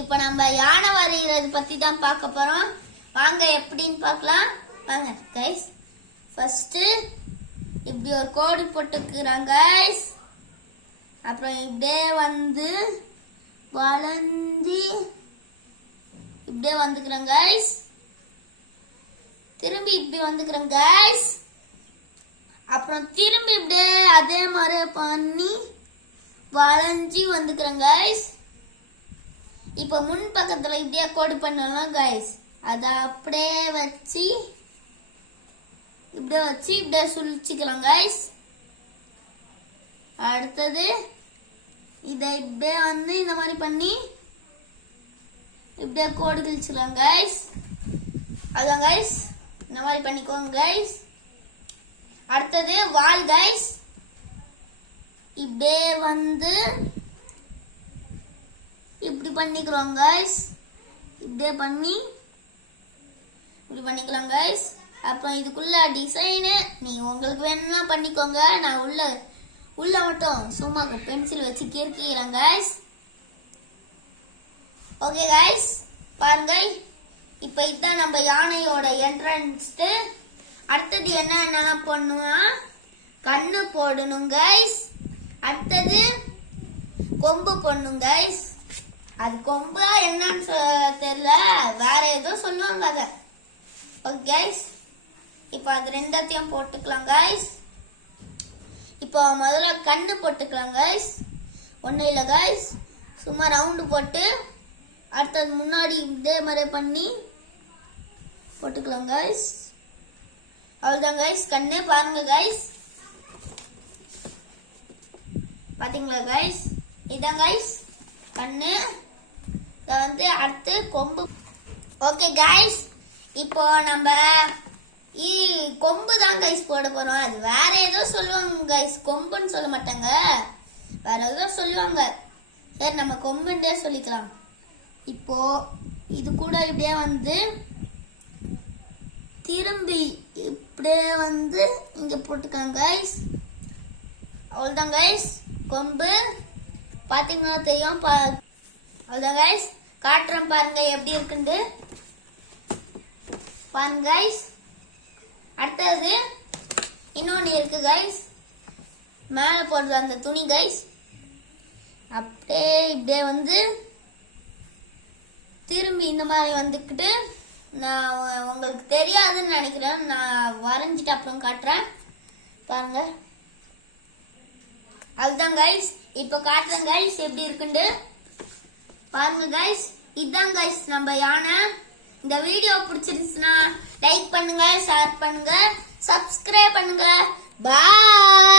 இப்போ நம்ம யானை வரைகிறது பத்தி தான் பார்க்க போறோம். வாங்க எப்படின்னு பார்க்கலாம். வாங்க கைஸ். ஃபர்ஸ்ட் இப்படி ஒரு கோடு போட்டுக்கிறாங்க கைஸ். அப்புறம் இப்படியே வந்து வளைஞ்சி இப்படியே வந்துக்கிறேன் கைஸ். திரும்பி இப்படி வந்துக்கிறேன் கைஸ். அப்புறம் திரும்பி இப்படியே அதே மாதிரி பண்ணி வளைஞ்சி வந்துக்கிறேன் கைஸ். இப்போ முன் பக்கத்துல இப்படியே கோடு பண்ணலாம் கைஸ். அதை அப்படியே வச்சு இப்படியே சுழிச்சிக்கலாம் கைஸ். அடுத்தது இதை இப்படியே வந்து இந்த மாதிரி பண்ணி இப்படியே கோடு கிழிச்சிடலாம் கைஸ். அதான் கைஸ், இந்த மாதிரி பண்ணிக்கோங்க கைஸ். அடுத்தது வால் கைஸ். இப்படியே வந்து இப்படி பண்ணிக்கிறோம் கைஸ். இப்படியே பண்ணி இப்படி பண்ணிக்கலாம் கைஸ். அப்புறம் இதுக்குள்ள டிசைனு நீங்க உங்களுக்கு வேணும்னா பண்ணிக்கோங்க. நான் உள்ள மட்டும் சும்மா பென்சில் வச்சு கிறுக்கிக்கிறேன் கைஸ். ஓகே கைஸ், பாருங்க. இப்போ இதுதான் நம்ம யானையோட என்ட்ரன்ஸ். அடுத்தது என்ன பண்ணுவா, கண்ணு போடணும் கைஸ். அடுத்தது கொம்பு போடணும் கைஸ். அது கொம்பா என்னன்னு தெரியல, வேற ஏதோ சொல்லுவாங்க அத. ஓகே கைஸ், இப்போ அது ரெண்டத்தையும் போட்டுக்கலாம் கைஸ். இப்போ முதல்ல கண்ணு போட்டுக்கலாம் கைஸ். ஒன்றும் இல்லை கைஸ், சும்மா ரவுண்டு போட்டு அடுத்தது முன்னாடி இதே மாதிரி பண்ணி போட்டுக்கலாம் கைஸ். அவ்வளோதான் கைஸ், கண்ணு பாருங்க கைஸ். பாத்தீங்களா கைஸ், இதான் கைஸ் கண்ணு. இதை வந்து அடுத்து கொம்பு. ஓகே கைஸ், இப்போ நம்ம கொம்பு தான் கைஸ் போட போறோம். அது வேற ஏதோ சொல்லுவாங்க கைஸ், கொம்புன்னு சொல்ல மாட்டாங்க, வேற ஏதோ சொல்லுவாங்க. சரி, நம்ம கொம்புன்றே சொல்லிக்கலாம். இப்போ இது கூட இப்படியே வந்து திரும்பி இப்படியே வந்து இங்க போட்டுக்கலாம் கைஸ். அவ்வளவுதான் கைஸ், கொம்பு பாத்தீங்கன்னா தெரியும். அவ்வளவுதான் கைஸ், காட்டுறேன் பாருங்க எப்படி இருக்குன்னு பாருங்க கைஸ். அடுத்தது இன்னொன்னு இருக்கு கைஸ், மேல போடுற அந்த துணி கைஸ். அப்படியே இப்படியே வந்து திரும்பி இந்த மாதிரி வந்துக்கிட்டு, நான் உங்களுக்கு தெரியாதுன்னு நினைக்கிறேன், நான் வரைஞ்சிட்டு அப்புறம் காட்டுறேன் பாருங்க. அதுதான் கைஸ், இப்போ காட்டுறேன் கைஸ் எப்படி இருக்குன்னு பாருங்க கைஸ். இதுதான் கைஸ் நம்ம யானை. இந்த வீடியோ பிடிச்சிருந்துச்சுன்னா லைக் பண்ணுங்க, ஷேர் பண்ணுங்க, சப்ஸ்கிரைப் பண்ணுங்க. பாய்.